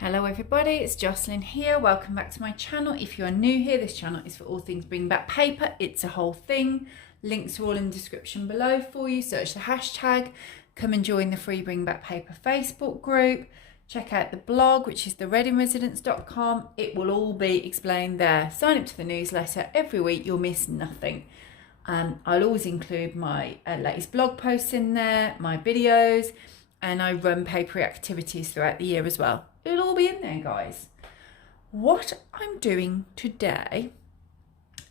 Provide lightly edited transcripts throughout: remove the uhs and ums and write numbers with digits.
Hello everybody, it's Jocelyn here. Welcome back to my channel. If you are new here, this channel is for all things bring back paper. It's a whole thing. Links are all in the description below for you. Search the hashtag. Come and join the free Bring Back Paper Facebook group. Check out the blog, which is thereadingresidence.com. It will all be explained there. Sign up to the newsletter. Every week you'll miss nothing. I'll always include my latest blog posts in there, my videos, and I run papery activities throughout the year as well. It'll all be in there, guys. What I'm doing today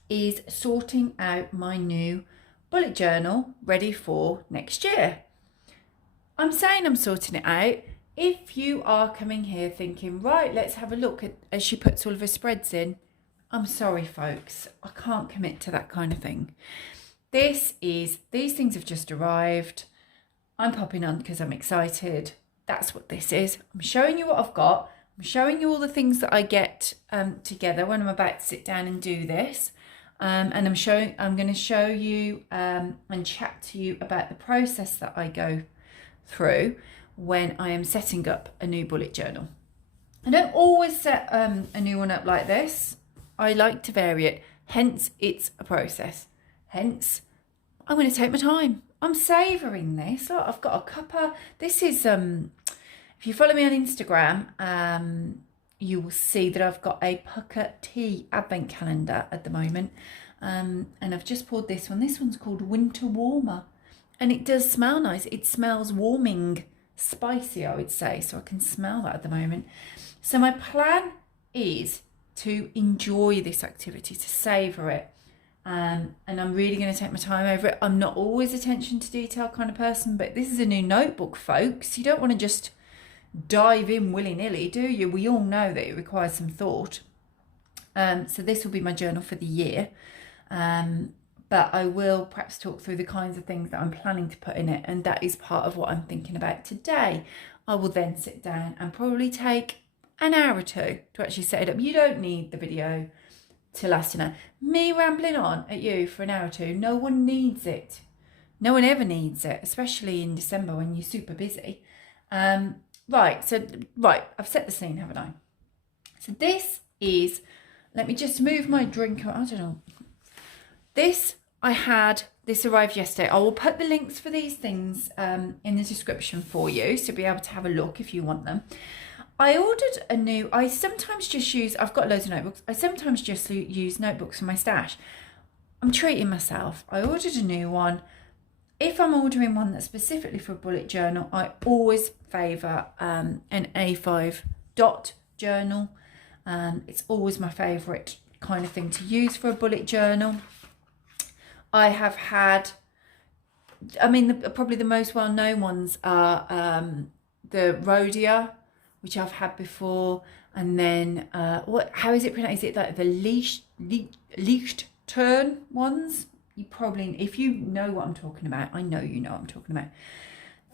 is sorting out my new bullet journal ready for next year. I'm saying I'm sorting it out. If you are coming here thinking, right, let's have a look at as she puts all of her spreads in, I'm sorry, folks. I can't commit to that kind of thing. These things have just arrived. I'm popping on because I'm excited. That's what this is. I'm showing you what I've got. I'm showing you all the things that I get together when I'm about to sit down and do this. And I'm going to show you and chat to you about the process that I go through when I am setting up a new bullet journal. I don't always set a new one up like this. I like to vary it. Hence, it's a process. Hence, I'm going to take my time. I'm savouring this. Look, I've got a cuppa. This is, if you follow me on Instagram, you will see that I've got a pucker tea advent calendar at the moment. And I've just poured this one. This one's called Winter Warmer. And it does smell nice. It smells warming, spicy, I would say. So I can smell that at the moment. So my plan is to enjoy this activity, to savour it. And I'm really going to take my time over it. I'm not always attention to detail kind of person, but this is a new notebook, folks. You don't want to just dive in willy-nilly, do you? We all know that it requires some thought. So this will be my journal for the year. But I will perhaps talk through the kinds of things that I'm planning to put in it. And that is part of what I'm thinking about today. I will then sit down and probably take an hour or two to actually set it up. You don't need the video to last an hour. Me rambling on at you for an hour or two, no one needs it. No one ever needs it, especially in December when you're super busy. Right, I've set the scene, haven't I? So this is, let me just move my drink, I don't know. This arrived yesterday. I will put the links for these things in the description for you, so be able to have a look if you want them. I ordered I sometimes just use, I've got loads of notebooks. I sometimes just use notebooks for my stash. I'm treating myself. I ordered a new one. If I'm ordering one that's specifically for a bullet journal, I always favour an A5 dot journal. It's always my favourite kind of thing to use for a bullet journal. I have had, probably the most well-known ones are the Rhodia, which I've had before, and then how is it pronounced? Is it like the leashed turn ones? You probably, if you know what I'm talking about, I know you know what I'm talking about.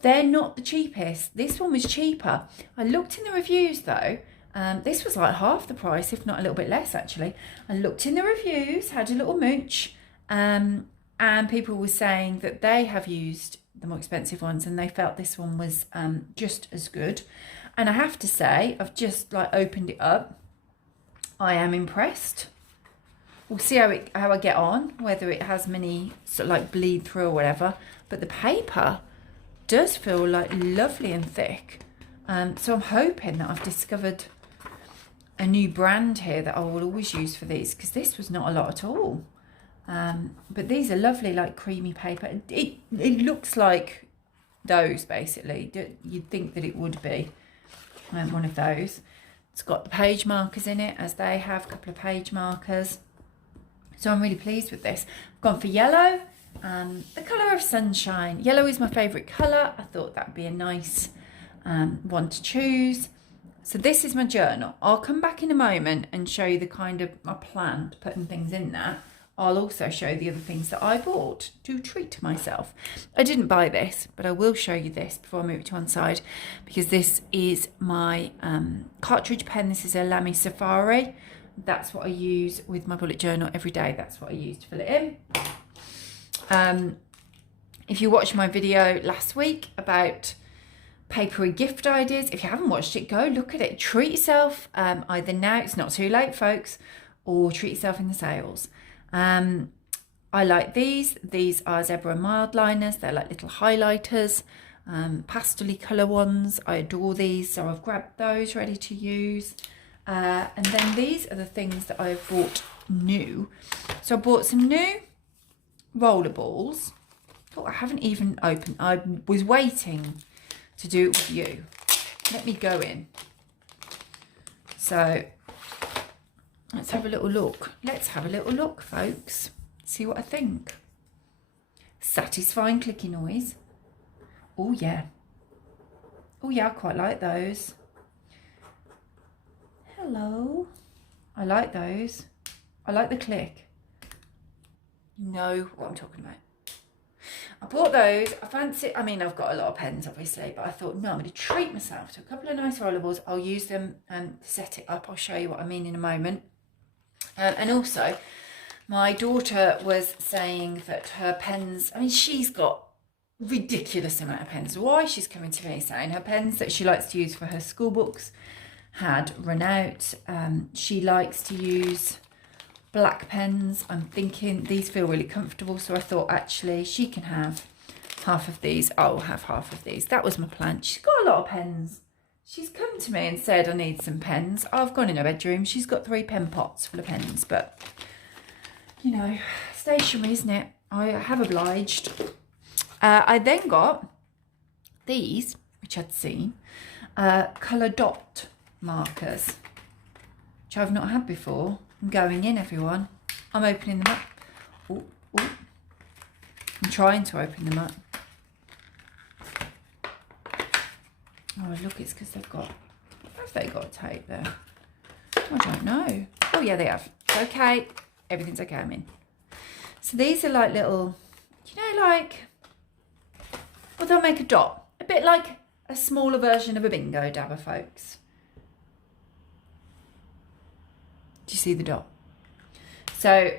They're not the cheapest. This one was cheaper. I looked in the reviews though. This was like half the price, if not a little bit less actually. I looked in the reviews, had a little mooch, and people were saying that they have used the more expensive ones and they felt this one was just as good. And I have to say, I've just opened it up. I am impressed. We'll see how I get on, whether it has many bleed through or whatever. But the paper does feel lovely and thick. So I'm hoping that I've discovered a new brand here that I will always use for these, because this was not a lot at all. But these are lovely, creamy paper. It looks like those basically. You'd think that it would be. One of those. It's got the page markers in it, as they have a couple of page markers. So I'm really pleased with this. I've gone for yellow, the colour of sunshine. Yellow is my favourite colour. I thought that would be a nice one to choose. So this is my journal. I'll come back in a moment and show you the kind of my plan to putting things in that. I'll also show the other things that I bought to treat myself. I didn't buy this, but I will show you this before I move it to one side, because this is my cartridge pen. This is a Lamy Safari. That's what I use with my bullet journal every day. That's what I use to fill it in. If you watched my video last week about papery gift ideas. If you haven't watched it, go look at it. Treat yourself either now, it's not too late, folks, or treat yourself in the sales. I like these. These are Zebra Mildliners. They're like little highlighters, pastel colour ones. I adore these, so I've grabbed those ready to use. And then these are the things that I've bought new. So I bought some new Rollerballs. Oh, I haven't even opened. I was waiting to do it with you. Let me go in. So let's have a little look. Let's have a little look, folks. See what I think. Satisfying clicky noise. Oh yeah. Oh yeah, I quite like those. Hello. I like those. I like the click. You know what I'm talking about. I bought those. I fancy, I mean, I've got a lot of pens, obviously, but I thought, no, I'm going to treat myself to a couple of nice rollerballs. I'll use them and set it up. I'll show you what I mean in a moment. And also, my daughter was saying that her pens, I mean, she's got ridiculous amount of pens. Why? She's coming to me saying her pens that she likes to use for her school books had run out. She likes to use black pens. I'm thinking these feel really comfortable, so I thought actually she can have half of these. I'll have half of these. That was my plan. She's got a lot of pens. She's come to me and said I need some pens. I've gone in her bedroom. She's got 3 pen pots full of pens, but you know, stationery, isn't it? I have obliged. I then got these, which I'd seen, colour dot markers, which I've not had before. I'm going in, everyone. I'm opening them up. Oh, oh. I'm trying to open them up. Oh, look, it's because they've got, have they got tape there? I don't know. Oh, yeah, they have. Okay. Everything's okay, I'm in. So these are like little, you know, like, well, they'll make a dot. A bit like a smaller version of a bingo dabber, folks. Do you see the dot? So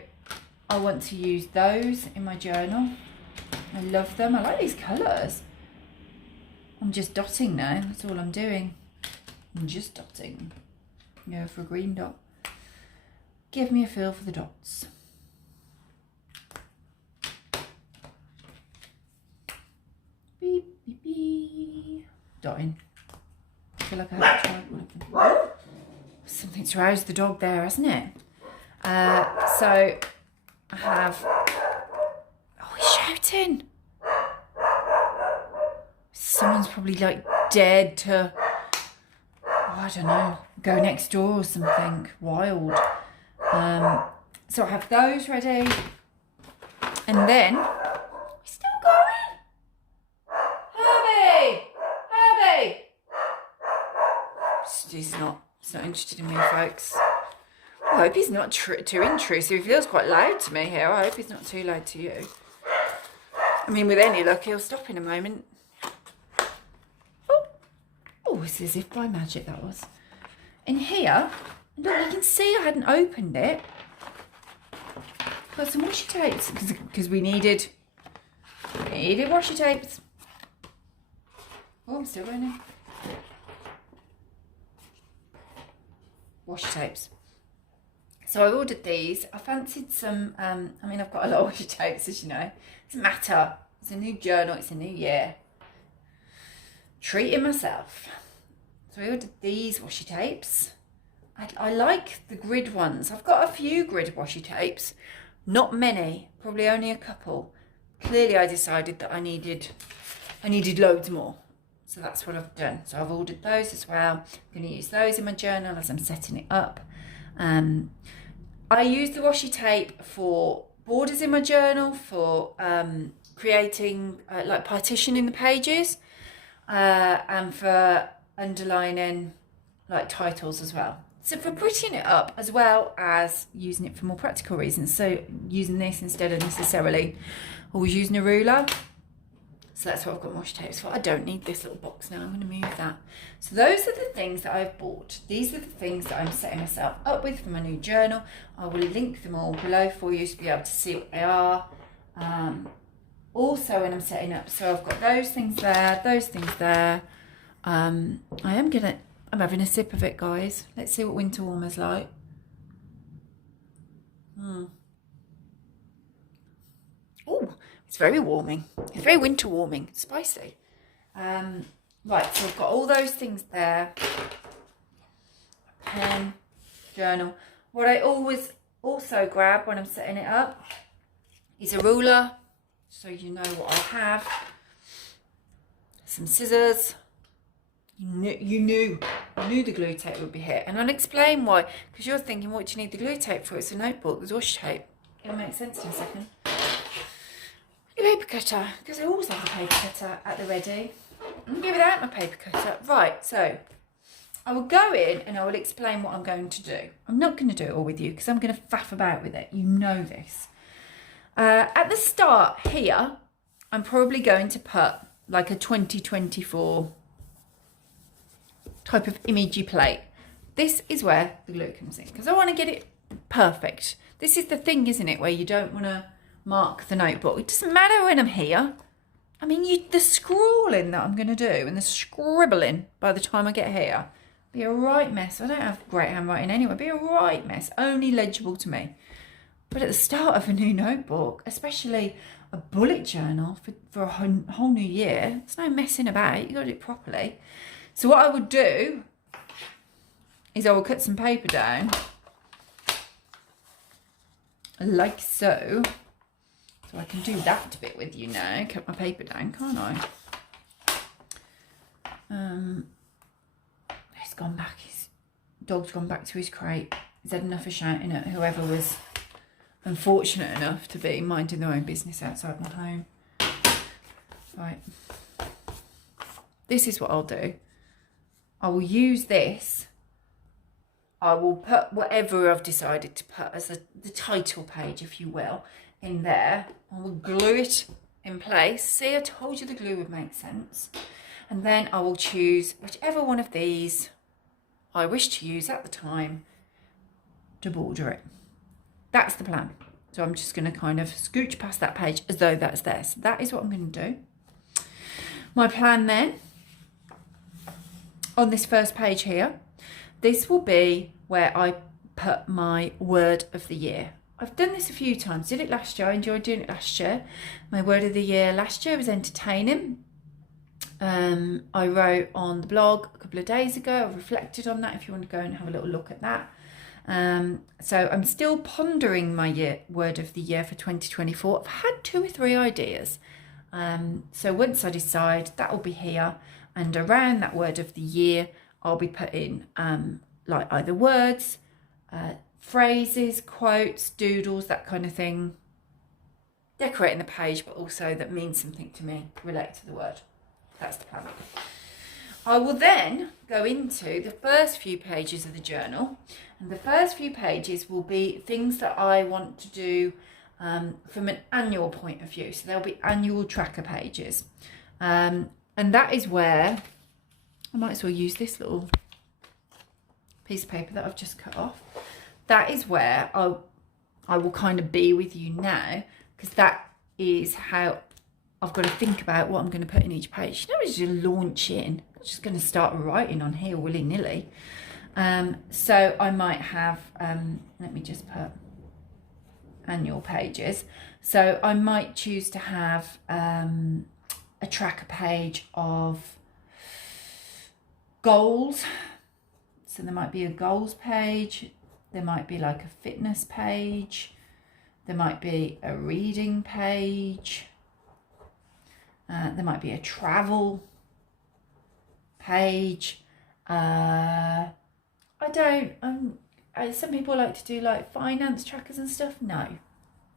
I want to use those in my journal. I love them. I like these colours. I'm just dotting now. That's all I'm doing. I'm just dotting. Go for a green dot. Give me a feel for the dots. Beep, beep, beep. Dotting. I feel like I have to try. Something's roused the dog there, hasn't it? So I have. Oh, he's shouting. Someone's probably like dared to, oh, I don't know, go next door or something wild. So I have those ready, and then we're still going. Herbie, he's not interested in me, folks. I hope he's not too intrusive. He feels quite loud to me here. I hope he's not too loud to you. I mean, with any luck, he'll stop in a moment. Oh, it's as if by magic that was. In here, look, you can see I hadn't opened it. Got some washi tapes because we needed washi tapes. Oh, I'm still going in. Washi tapes. So I ordered these. I fancied some, I mean, I've got a lot of washi tapes, as you know. It doesn't matter. It's a new journal. It's a new year. Treating myself. So I ordered these washi tapes. I like the grid ones. I've got a few grid washi tapes. Not many. Probably only a couple. Clearly I decided that I needed loads more. So that's what I've done. So I've ordered those as well. I'm going to use those in my journal as I'm setting it up. I use the washi tape for borders in my journal, for creating, like partitioning the pages, and for underlining like titles as well. So for prettying it up, as well as using it for more practical reasons. So using this instead of necessarily always using a ruler. So that's what I've got washi tapes for. I don't need this little box now. I'm going to move that. So those are the things that I've bought. These are the things that I'm setting myself up with for my new journal. I will link them all below for you to be able to see what they are. Also when I'm setting up, so I've got those things there, I'm having a sip of it, guys. Let's see what winter warmer's like. Oh, it's very warming. It's very winter warming. Spicy. Right, so I've got all those things there. A pen, journal. What I always also grab when I'm setting it up is a ruler, so you know what I have. Some scissors. You knew the glue tape would be here. And I'll explain why. Because you're thinking, what do you need the glue tape for? It's a notebook. There's washi tape. It'll make sense in a second. Your paper cutter. Because I always have a paper cutter at the ready. I'm going without my paper cutter. Right, so I will go in and I will explain what I'm going to do. I'm not going to do it all with you because I'm going to faff about with it. You know this. At the start here, I'm probably going to put like a 2024 type of imagey plate. This is where the glue comes in because I want to get it perfect. This is the thing, isn't it, where you don't want to mark the notebook. It doesn't matter when I'm here. I mean, the scrawling that I'm going to do and the scribbling by the time I get here be a right mess. I don't have great handwriting anyway. Be a right mess, only legible to me. But at the start of a new notebook, especially a bullet journal for a whole new year, there's no messing about. You got to do it properly. So what I would do is I will cut some paper down like so. So I can do that bit with you now. Cut my paper down, can't I? He's gone back. His dog's gone back to his crate. He's had enough of shouting at whoever was unfortunate enough to be minding their own business outside my home. Right. This is what I'll do. I will use this. I will put whatever I've decided to put as the title page, if you will, in there. I will glue it in place. See, I told you the glue would make sense. And then I will choose whichever one of these I wish to use at the time to border it. That's the plan. So I'm just going to kind of scooch past that page as though that's there. So that is what I'm going to do. My plan then, on this first page here, this will be where I put my word of the year. I've done this a few times. Did it last year. I enjoyed doing it last year. My word of the year last year was entertaining. I wrote on the blog a couple of days ago. I've reflected on that if you want to go and have a little look at that. So I'm still pondering my word of the year for 2024. I've had 2 or 3 ideas. So once I decide, that will be here. And around that word of the year, I'll be putting like either words, phrases, quotes, doodles, that kind of thing. Decorating the page, but also that means something to me, relate to the word. That's the plan. I will then go into the first few pages of the journal. And the first few pages will be things that I want to do from an annual point of view. So there'll be annual tracker pages. And that is where I might as well use this little piece of paper that I've just cut off. That is where I will kind of be with you now, because that is how I've got to think about what I'm going to put in each page. You know, just launch in. I'm just going to start writing on here willy-nilly. So I might have, let me just put annual pages. So I might choose to have a tracker page of goals. So there might be a goals page. There might be like a fitness page. There might be a reading page. There might be a travel page. Some people like to do like finance trackers and stuff. No,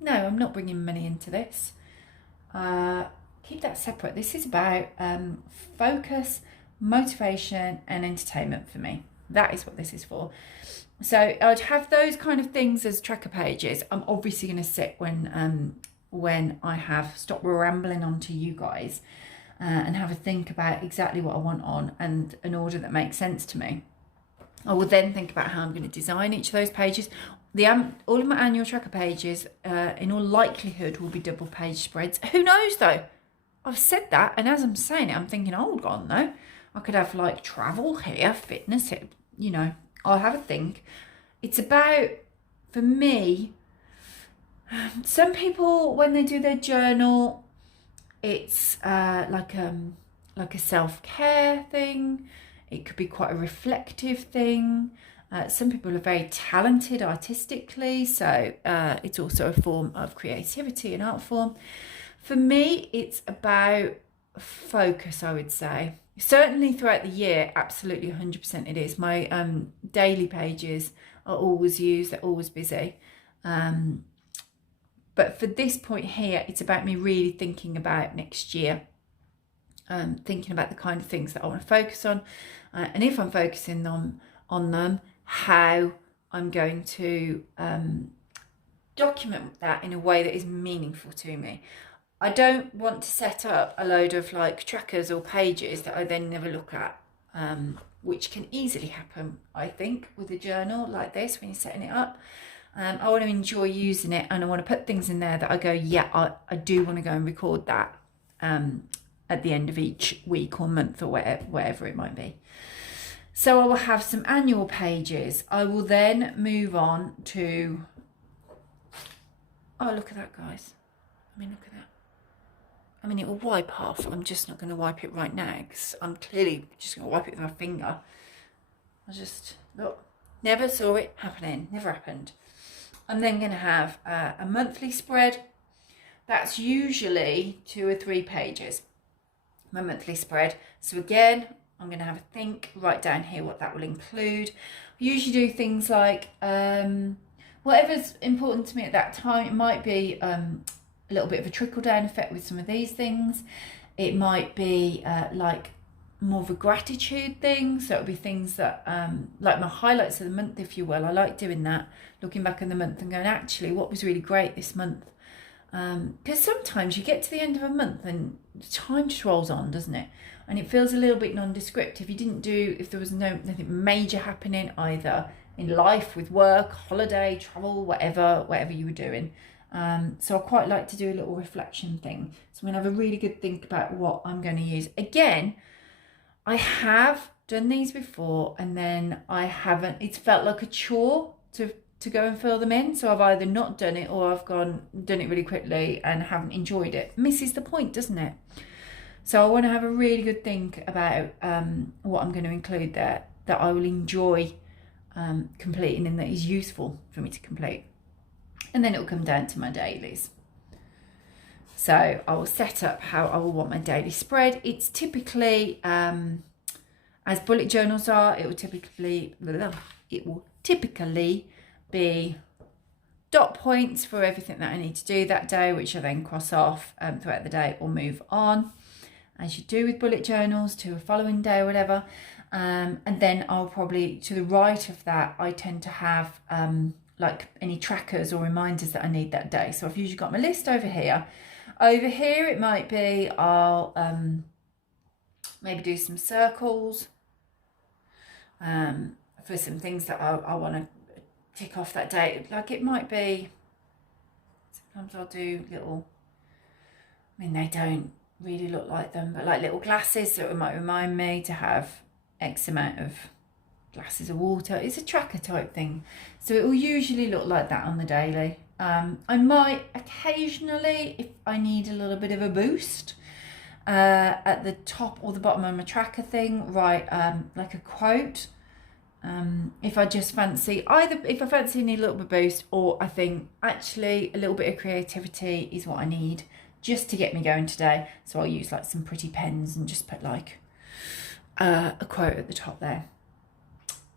I'm not bringing money into this. Keep that separate. This is about focus, motivation and entertainment for me. That is what this is for. So I'd have those kind of things as tracker pages. I'm obviously going to sit when I have stopped rambling on to you guys and have a think about exactly what I want on and an order that makes sense to me. I will then think about how I'm going to design each of those pages. All of my annual tracker pages, in all likelihood, will be double page spreads. Who knows though? I've said that, and as I'm saying it, I'm thinking, hold on though. I could have like travel here, fitness here, you know, I'll have a think. It's about, for me, some people, when they do their journal, it's like a self-care thing. It could be quite a reflective thing. Some people are very talented artistically, so it's also a form of creativity and art form. For me, it's about focus, I would say. Certainly throughout the year, absolutely 100% it is. My daily pages are always used, they're always busy. But for this point here, it's about me really thinking about next year, thinking about the kind of things that I want to focus on. And if I'm focusing on them, how I'm going to document that in a way that is meaningful to me. I don't want to set up a load of like trackers or pages that I then never look at, which can easily happen, I think, with a journal like this when you're setting it up. I want to enjoy using it, and I want to put things in there that I go, yeah, I do want to go and record that at the end of each week or month or whatever it might be. So I will have some annual pages. I will then move on to, oh, look at that, guys. I mean, look at that. I mean, it will wipe off. I'm just not going to wipe it right now because I'm clearly just going to wipe it with my finger. I just, look, never saw it happening. Never happened. I'm then going to have a monthly spread. That's usually 2 or 3 pages. My monthly spread. So again, I'm going to have a think, write down here what that will include. I usually do things like whatever's important to me at that time. It might be a little bit of a trickle down effect with some of these things. It might be like more of a gratitude thing. So it'll be things that like my highlights of the month, if you will. I like doing that, looking back in the month and going, actually, what was really great this month? Because sometimes you get to the end of a month and time just rolls on, doesn't it? And it feels a little bit nondescript. If there was nothing major happening either in life, with work, holiday, travel, whatever you were doing. So I quite like to do a little reflection thing. So I'm going to have a really good think about what I'm going to use. Again, I have done these before and then I haven't. It's felt like a chore to go and fill them in. So I've either not done it or I've done it really quickly and haven't enjoyed it. Misses the point, doesn't it? So I want to have a really good think about what I'm going to include there that I will enjoy completing and that is useful for me to complete. And then it will come down to my dailies. So I will set up how I will want my daily spread. It's typically, as bullet journals are, it will typically be dot points for everything that I need to do that day, which I then cross off throughout the day or move on, as you do with bullet journals, to a following day or whatever. And then I'll probably, to the right of that, I tend to have like any trackers or reminders that I need that day. So I've usually got my list over here. Over here it might be I'll maybe do some circles for some things that I want to tick off that day. Like it might be, sometimes I'll do little, I mean they don't really look like them, but like little glasses, so it might remind me to have X amount of glasses of water. It's a tracker type thing, so it will usually look like that on the daily. I might occasionally, if I need a little bit of a boost, at the top or the bottom of my tracker thing, write like a quote. If I just fancy, either if I fancy need a little bit of boost, or I think actually a little bit of creativity is what I need just to get me going today. So I'll use like some pretty pens and just put like a quote at the top there.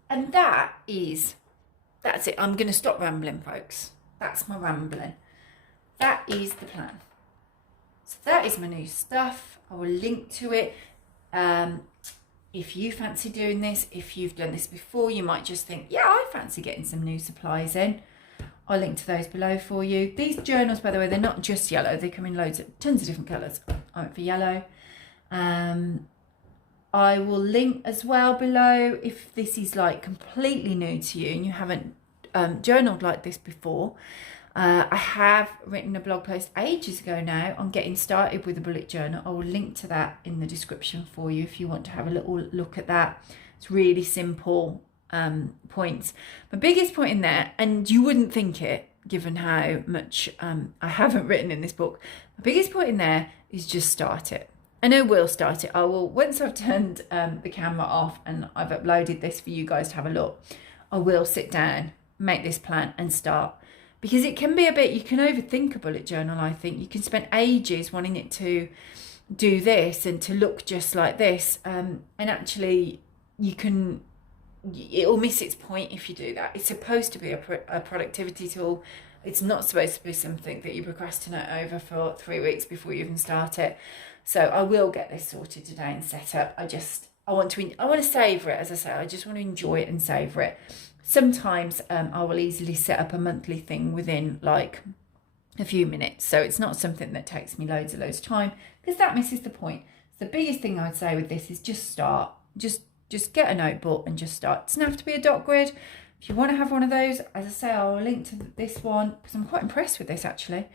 And that's it. I'm going to stop rambling, folks. That's my rambling. That is the plan. So that is my new stuff. I will link to it. If you fancy doing this, if you've done this before, you might just think, yeah, I fancy getting some new supplies in. I'll link to those below for you. These journals, by the way, they're not just yellow. They come in tons of different colours. I went for yellow. I will link as well below if this is like completely new to you and you haven't journaled like this before. I have written a blog post ages ago now on getting started with a bullet journal. I will link to that in the description for you if you want to have a little look at that. It's really simple points. My biggest point in there, and you wouldn't think it given how much I haven't written in this book, my biggest point in there is just start it. And I will start it. I will, once I've turned the camera off and I've uploaded this for you guys to have a look, I will sit down, make this plan and start. Because it can be a bit, you can overthink a bullet journal, I think. You can spend ages wanting it to do this and to look just like this. And actually, it'll miss its point if you do that. It's supposed to be a productivity tool. It's not supposed to be something that you procrastinate over for 3 weeks before you even start it. So I will get this sorted today and set up. I want to savor it, as I say. I just want to enjoy it and savor it. Sometimes I will easily set up a monthly thing within like a few minutes. So it's not something that takes me loads of time, because that misses the point. So the biggest thing I'd say with this is just start. Just get a notebook and just start. It doesn't have to be a dot grid. If you want to have one of those, as I say, I'll link to this one because I'm quite impressed with this actually.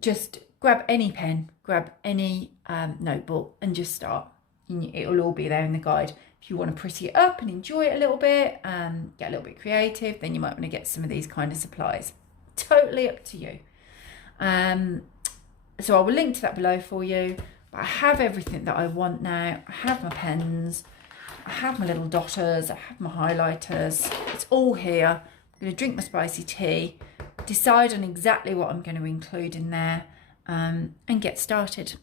Just grab any pen, grab any notebook and just start. It'll all be there in the guide. If you want to pretty it up and enjoy it a little bit, get a little bit creative, then you might want to get some of these kind of supplies. Totally up to you. So I will link to that below for you. But I have everything that I want now. I have my pens, I have my little dotters, I have my highlighters. It's all here. I'm going to drink my spicy tea, decide on exactly what I'm going to include in there, and get started.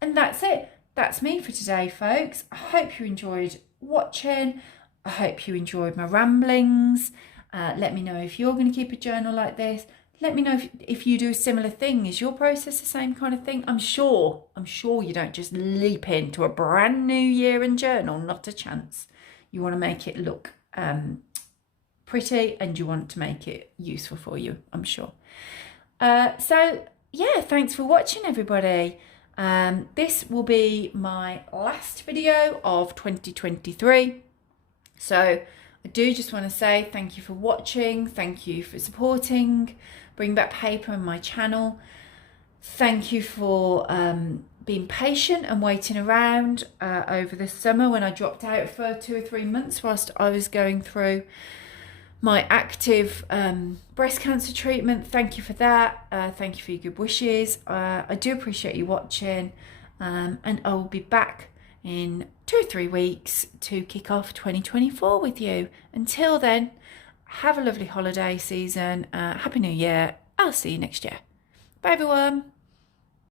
And that's it. That's me for today, folks. I hope you enjoyed watching. I hope you enjoyed my ramblings. Let me know if you're going to keep a journal like this. Let me know if you do a similar thing. Is your process the same kind of thing? I'm sure you don't just leap into a brand new year and journal. Not a chance. You want to make it look pretty and you want to make it useful for you, I'm sure. So, yeah, thanks for watching, everybody. This will be my last video of 2023. So I do just want to say thank you for watching. Thank you for supporting Bring Back Paper and my channel. Thank you for being patient and waiting around over the summer when I dropped out for 2 or 3 months whilst I was going through my active breast cancer treatment. Thank you for that. Thank you for your good wishes. I do appreciate you watching, and I will be back in 2 or 3 weeks to kick off 2024 with you. Until then, have a lovely holiday season. Happy New Year. I'll see you next year. Bye, everyone.